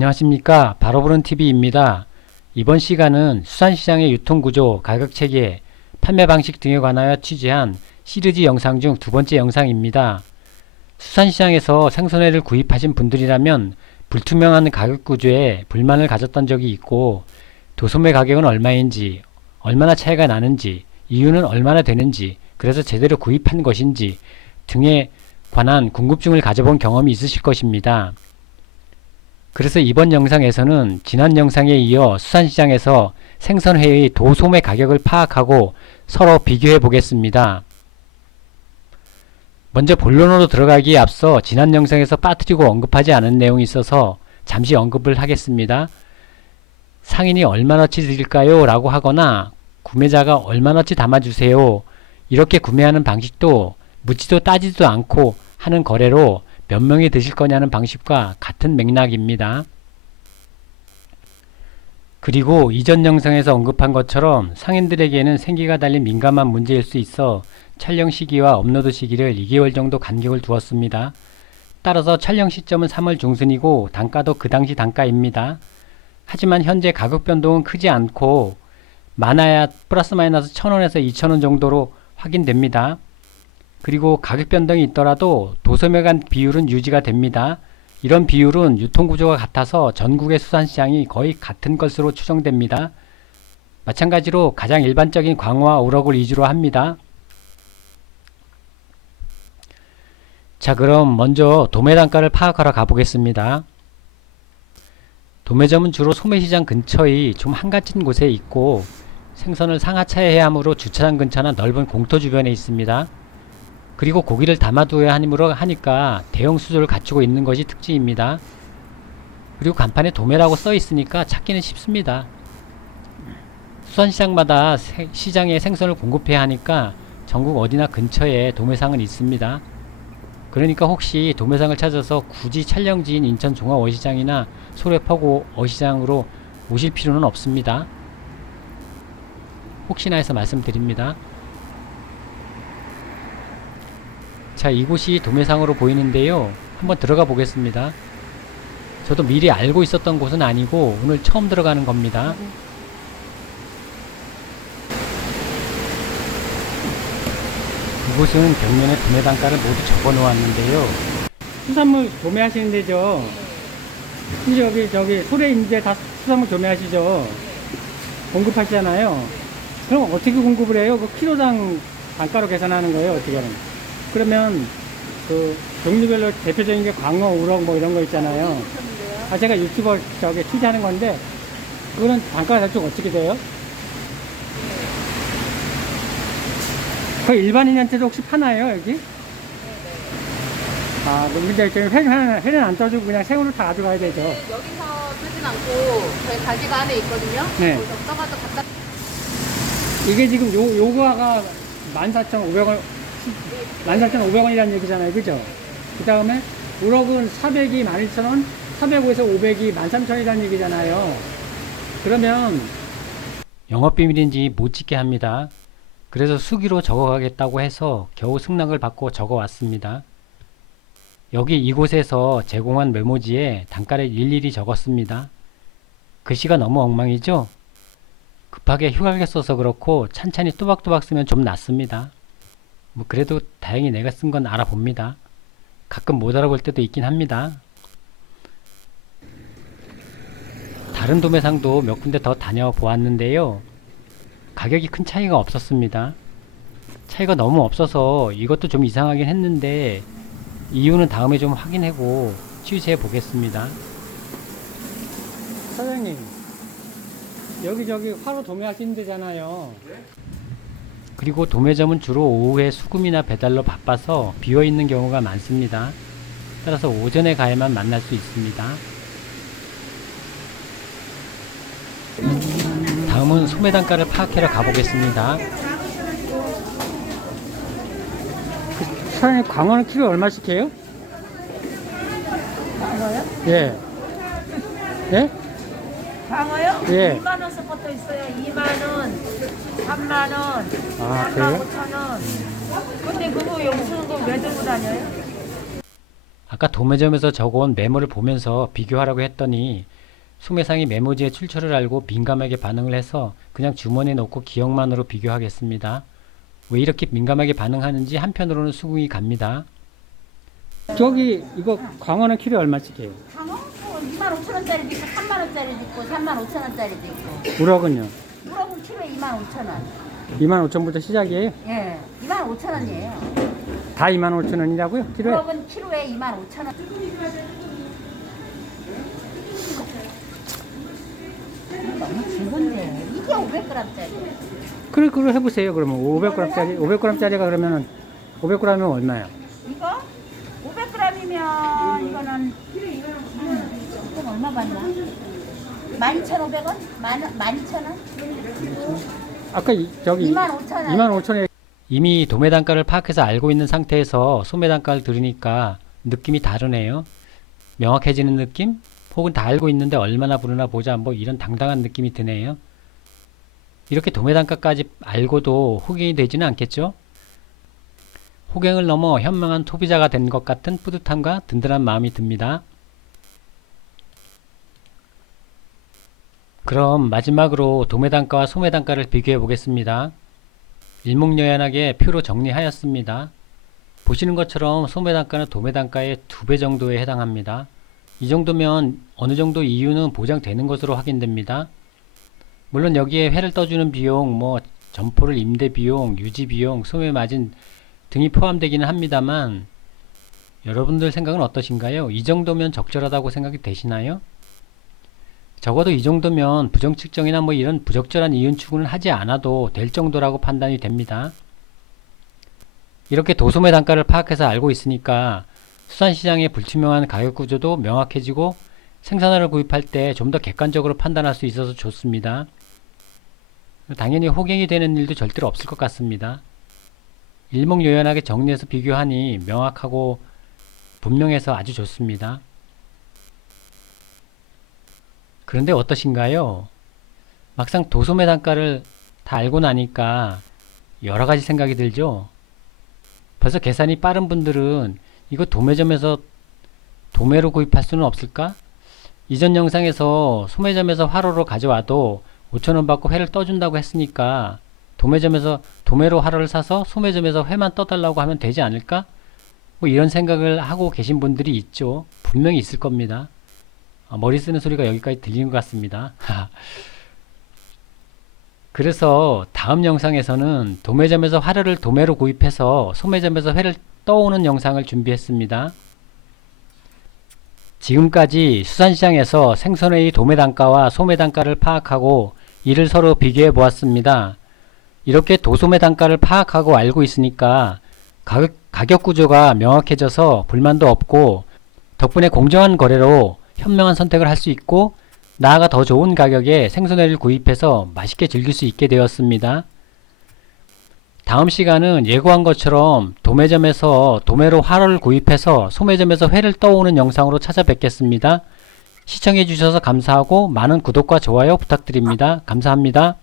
안녕하십니까. 바로보는TV입니다. 이번 시간은 수산시장의 유통구조, 가격체계, 판매 방식 등에 관하여 취재한 시리즈 영상 중 두 번째 영상입니다. 수산시장에서 생선회를 구입하신 분들이라면 불투명한 가격구조에 불만을 가졌던 적이 있고, 도소매 가격은 얼마인지, 얼마나 차이가 나는지, 이유는 얼마나 되는지, 그래서 제대로 구입한 것인지 등에 관한 궁금증을 가져본 경험이 있으실 것입니다. 그래서 이번 영상에서는 지난 영상에 이어 수산시장에서 생선회의 도소매 가격을 파악하고 서로 비교해 보겠습니다. 먼저 본론으로 들어가기에 앞서 지난 영상에서 빠뜨리고 언급하지 않은 내용이 있어서 잠시 언급을 하겠습니다. 상인이 얼마나치 드릴까요? 라고 하거나 구매자가 얼마나치 담아주세요. 이렇게 구매하는 방식도 묻지도 따지도 않고 하는 거래로 몇 명이 드실 거냐는 방식과 같은 맥락입니다. 그리고 이전 영상에서 언급한 것처럼 상인들에게는 생기가 달린 민감한 문제일 수 있어 촬영 시기와 업로드 시기를 2개월 정도 간격을 두었습니다. 따라서 촬영 시점은 3월 중순이고 단가도 그 당시 단가입니다. 하지만 현재 가격 변동은 크지 않고 많아야 플러스 마이너스 1,000원에서 2,000원 정도로 확인됩니다. 그리고 가격 변동이 있더라도 도소매 간 비율은 유지가 됩니다. 이런 비율은 유통구조가 같아서 전국의 수산시장이 거의 같은 것으로 추정됩니다. 마찬가지로 가장 일반적인 광어와 우럭을 위주로 합니다. 자, 그럼 먼저 도매 단가를 파악하러 가보겠습니다. 도매점은 주로 소매시장 근처의 좀 한가진 곳에 있고 생선을 상하차에 해야 하므로 주차장 근처나 넓은 공터 주변에 있습니다. 그리고 고기를 담아두어야 하니까 대형 수조를 갖추고 있는 것이 특징입니다. 그리고 간판에 도매라고 써 있으니까 찾기는 쉽습니다. 수산시장마다 시장에 생선을 공급해야 하니까 전국 어디나 근처에 도매상은 있습니다. 그러니까 혹시 도매상을 찾아서 굳이 촬영지인 인천 종합어시장이나 소래포구 어시장으로 오실 필요는 없습니다. 혹시나 해서 말씀드립니다. 자, 이곳이 도매상으로 보이는데요. 한번 들어가 보겠습니다. 저도 미리 알고 있었던 곳은 아니고 오늘 처음 들어가는 겁니다. 이곳은 벽면에 도매 단가를 모두 적어 놓았는데요. 수산물 도매하시는 데죠? 근데 저기 소래인제 다 수산물 도매하시죠? 공급하시잖아요. 그럼 어떻게 공급을 해요? 그 키로당 단가로 계산하는 거예요? 어떻게 하는 거예요? 그러면 그 종류별로 대표적인 게 광어, 우럭 뭐 이런 거 있잖아요. 아, 제가 유튜버 저기 취재하는 건데 그거는 단가가 대충 어떻게 돼요? 그 일반인한테도 혹시 파나요, 여기? 아, 근데 지금 회는 안 떠주고 그냥 생으로 다 가져가야 되죠. 네, 여기서 뜨진 않고 저희 가지가 안에 있거든요. 네. 거기서 떠가지고 갖다. 이게 지금 요거가 14,500원, 14,500원이라는 얘기잖아요. 그죠? 그 다음에 우럭은 400이 12,000원, 405에서 500이 13,000원이라는 얘기잖아요. 그러면 영업비밀인지 못 찍게 합니다. 그래서 수기로 적어가겠다고 해서 겨우 승낙을 받고 적어왔습니다. 여기 이곳에서 제공한 메모지에 단가를 일일이 적었습니다. 글씨가 너무 엉망이죠? 급하게 휘갈겨 써서 그렇고 찬찬히 또박또박 쓰면 좀 낫습니다. 뭐 그래도 다행히 내가 쓴 건 알아봅니다. 가끔 못 알아볼 때도 있긴 합니다. 다른 도매상도 몇 군데 더 다녀보았는데요. 가격이 큰 차이가 없었습니다. 차이가 너무 없어서 이것도 좀 이상하긴 했는데 이유는 다음에 좀 확인하고 취재해 보겠습니다. 사장님, 여기 화로 도매하시는 데잖아요. 그리고 도매점은 주로 오후에 수금이나 배달로 바빠서 비어있는 경우가 많습니다. 따라서 오전에 가야만 만날 수 있습니다. 다음은 소매 단가를 파악하러 가보겠습니다. 사장님, 광어는 키로 얼마씩 해요? 광어요? 예. 예? 광어요? 예. 2만 원서부터 있어요. 2만 원, 3만 원, 아, 3만 그래요? 5천 원. 근데 그거 여기 쓰는 거 왜 들고 다녀요? 아까 도매점에서 적어온 메모를 보면서 비교하라고 했더니 소매상이 메모지의 출처를 알고 민감하게 반응을 해서 그냥 주머니에 넣고 기억만으로 비교하겠습니다. 왜 이렇게 민감하게 반응하는지 한편으로는 수긍이 갑니다. 저기 이거 광어는 키로에 얼마씩이에요? 강어 25,000원짜리도 있고 3만원짜리도 있고 35,000원짜리도 있고 우럭은요? 우럭은 키로에 25,000원. 25,000원부터 시작이에요? 예, 25,000원이에요. 다 25,000원이라고요? 키로에? 우럭은 키로에 25,000원. 너무 굵은데 이게 500g짜리. 그래 해보세요. 그러면 500g짜리가 그러면은 500g이면 얼마야? 이거 500g이면 이거는 이건 얼마 받나? 12,500원? 12,000원? 아까 저기 25,000원. 25,000원에 이미 도매 단가를 파악해서 알고 있는 상태에서 소매 단가를 들으니까 느낌이 다르네요. 명확해지는 느낌? 혹은 다 알고 있는데 얼마나 부르나 보자 뭐 이런 당당한 느낌이 드네요. 이렇게 도매 단가까지 알고도 호갱이 되지는 않겠죠? 호갱을 넘어 현명한 소비자가 된 것 같은 뿌듯함과 든든한 마음이 듭니다. 그럼 마지막으로 도매 단가와 소매 단가를 비교해 보겠습니다. 일목요연하게 표로 정리하였습니다. 보시는 것처럼 소매 단가는 도매 단가의 2배 정도에 해당합니다. 이 정도면 어느 정도 이유는 보장되는 것으로 확인됩니다. 물론 여기에 회를 떠주는 비용, 점포를 임대 비용, 유지 비용, 소매 마진 등이 포함되기는 합니다만 여러분들 생각은 어떠신가요? 이 정도면 적절하다고 생각이 되시나요? 적어도 이 정도면 부정 측정이나 이런 부적절한 이윤 추구는 하지 않아도 될 정도라고 판단이 됩니다. 이렇게 도소매 단가를 파악해서 알고 있으니까 수산시장의 불투명한 가격 구조도 명확해지고 생산어를 구입할 때 좀 더 객관적으로 판단할 수 있어서 좋습니다. 당연히 호갱이 되는 일도 절대로 없을 것 같습니다. 일목요연하게 정리해서 비교하니 명확하고 분명해서 아주 좋습니다. 그런데 어떠신가요? 막상 도소매 단가를 다 알고 나니까 여러가지 생각이 들죠? 벌써 계산이 빠른 분들은 이거 도매점에서 도매로 구입할 수는 없을까? 이전 영상에서 소매점에서 화로로 가져와도 5,000원 받고 회를 떠준다고 했으니까 도매점에서 도매로 화로를 사서 소매점에서 회만 떠달라고 하면 되지 않을까? 이런 생각을 하고 계신 분들이 있죠. 분명히 있을 겁니다. 머리 쓰는 소리가 여기까지 들리는 것 같습니다. 그래서 다음 영상에서는 도매점에서 화로를 도매로 구입해서 소매점에서 회를 떠오는 영상을 준비했습니다. 지금까지 수산시장에서 생선회의 도매 단가와 소매 단가를 파악하고 이를 서로 비교해 보았습니다. 이렇게 도소매 단가를 파악하고 알고 있으니까 가격 구조가 명확해져서 불만도 없고 덕분에 공정한 거래로 현명한 선택을 할 수 있고 나아가 더 좋은 가격에 생선회를 구입해서 맛있게 즐길 수 있게 되었습니다. 다음 시간은 예고한 것처럼 도매점에서 도매로 화로를 구입해서 소매점에서 회를 떠오는 영상으로 찾아뵙겠습니다. 시청해 주셔서 감사하고 많은 구독과 좋아요 부탁드립니다. 감사합니다.